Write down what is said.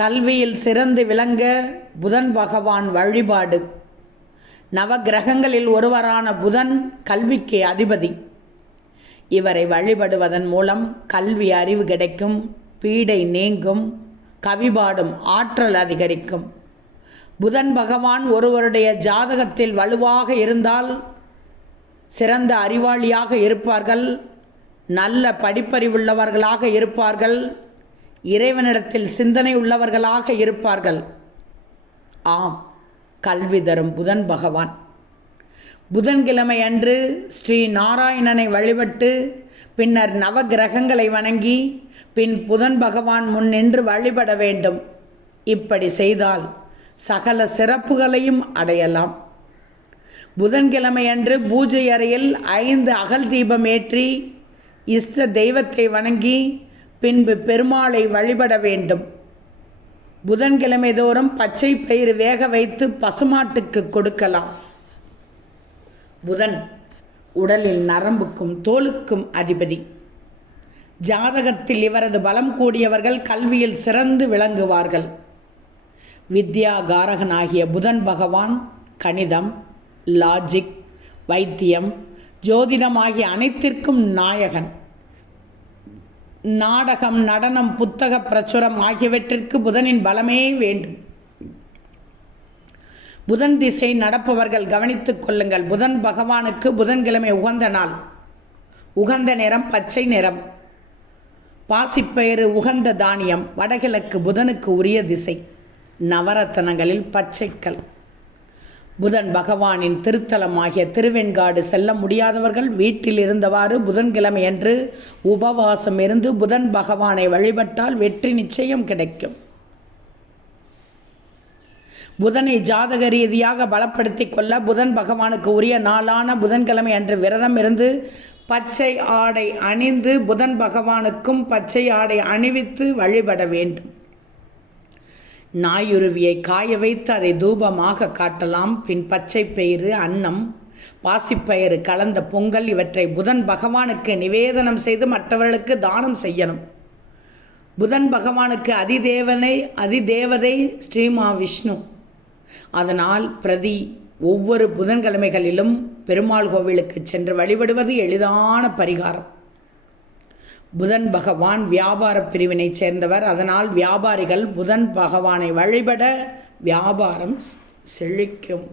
கல்வியில் சிறந்து விளங்க புதன் பகவான் வழிபாடு. நவகிரகங்களில் ஒருவரான புதன் கல்விக்கு அதிபதி. இவரை வழிபடுவதன் மூலம் கல்வி அறிவு கிடைக்கும், பீடை நீங்கும், கவிபாடும் ஆற்றல் அதிகரிக்கும். புதன் பகவான் ஒருவருடைய ஜாதகத்தில் வலுவாக இருந்தால் சிறந்த அறிவாளியாக இருப்பார்கள், நல்ல படிப்பறிவுள்ளவர்களாக இருப்பார்கள், இறைவனிடத்தில் சிந்தனை உள்ளவர்களாக இருப்பார்கள். ஆம், கல்வி தரும் புதன் பகவான். புதன்கிழமை அன்று ஸ்ரீ நாராயணனை வழிபட்டு பின்னர் நவகிரகங்களை வணங்கி பின் புதன் பகவான் முன் நின்று வழிபட வேண்டும். இப்படி செய்தால் சகல சிறப்புகளையும் அடையலாம். புதன்கிழமை அன்று பூஜை அறையில் 5 அகல் தீபம் ஏற்றி இஷ்ட தெய்வத்தை வணங்கி பின்பு பெருமாளை வழிபட வேண்டும். புதன்கிழமை தோறும் பச்சை பயிறு வேக வைத்து பசுமாட்டுக்கு கொடுக்கலாம். புதன் உடலில் நரம்புக்கும் தோலுக்கும் அதிபதி. ஜாதகத்தில் இவரது பலம் கூடியவர்கள் கல்வியில் சிறந்து விளங்குவார்கள். வித்யாகாரகனாகிய புதன் பகவான் கணிதம், லாஜிக், வைத்தியம், ஜோதிடம் ஆகிய அனைத்திற்கும் நாயகன். நாடகம், நடனம், புத்தக பிரசுரம் ஆகியவற்றிற்கு புதனின் பலமே வேண்டும். புதன் திசை நடப்பவர்கள் கவனித்துக் கொள்ளுங்கள். புதன் பகவானுக்கு புதன்கிழமை உகந்த நாள். உகந்த நிறம் பச்சை நிறம். பாசிப்பயிறு உகந்த தானியம். வடகிழக்கு புதனுக்கு உரிய திசை. நவரத்தனங்களில் பச்சைக்கல். புதன் பகவானின் திருத்தலமாகிய திருவெண்காடு செல்ல முடியாதவர்கள் வீட்டில் இருந்தவாறு புதன்கிழமை அன்று உபவாசம் இருந்து புதன் பகவானை வழிபட்டால் வெற்றி நிச்சயம் கிடைக்கும். புதனை ஜாதக ரீதியாக பலப்படுத்தி கொள்ள புதன் பகவானுக்கு உரிய நாளான புதன்கிழமை அன்று விரதம் இருந்து பச்சை ஆடை அணிந்து புதன் பகவானுக்கும் பச்சை ஆடை அணிவித்து வழிபட வேண்டும். நாயுருவியை காய வைத்து அதை தூபமாக காட்டலாம். பின் பச்சை பயிறு, அன்னம், பாசிப்பயிறு கலந்த பொங்கல் இவற்றை புதன் பகவானுக்கு நிவேதனம் செய்து மற்றவர்களுக்கு தானம் செய்யணும். புதன் பகவானுக்கு அதிதேவதை ஸ்ரீமா விஷ்ணு. அதனால் ஒவ்வொரு புதன்கிழமைகளிலும் பெருமாள் கோவிலுக்கு சென்று வழிபடுவது எளிதான பரிகாரம். புதன் பகவான் வியாபார பிரிவினைச் சேர்ந்தவர். அதனால் வியாபாரிகள் புதன் பகவானை வழிபட வியாபாரம் செழிக்கும்.